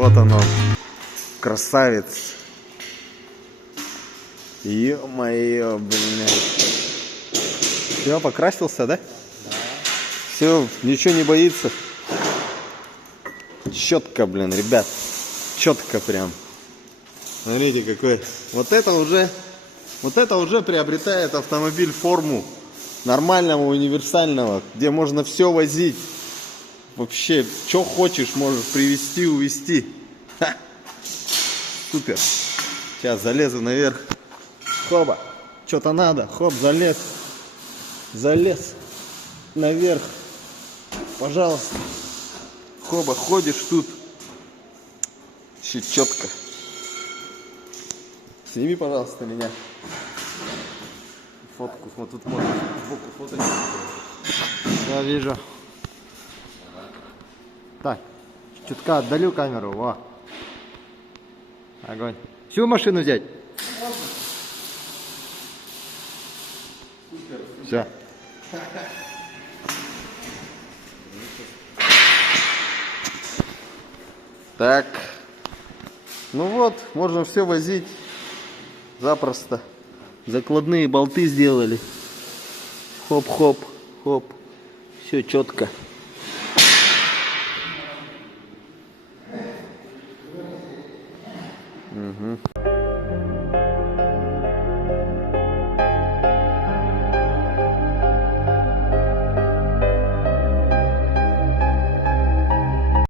Вот оно, красавец. Ё-моё, блин. Все, покрасился, да? Да. Все, ничего не боится. Четко, блин, ребят. Четко прям. Смотрите, какой. Вот это уже приобретает автомобиль форму нормального, универсального, где можно все возить. Вообще, что хочешь, можешь привезти, увезти. Ха! Супер. Сейчас залезу наверх. Хоба. Что-то надо. Хоп, залез. Залез наверх. Пожалуйста. Хоба, ходишь тут. Вообще четко. Сними, пожалуйста, меня. Фотку. Вот тут можно сбоку фото. Я вижу. Так, чутка отдалю камеру. Во. Огонь. Всю машину взять? Все. Так. Ну вот, можно все возить запросто. Закладные болты сделали. Хоп-хоп, хоп. Все четко. Угу.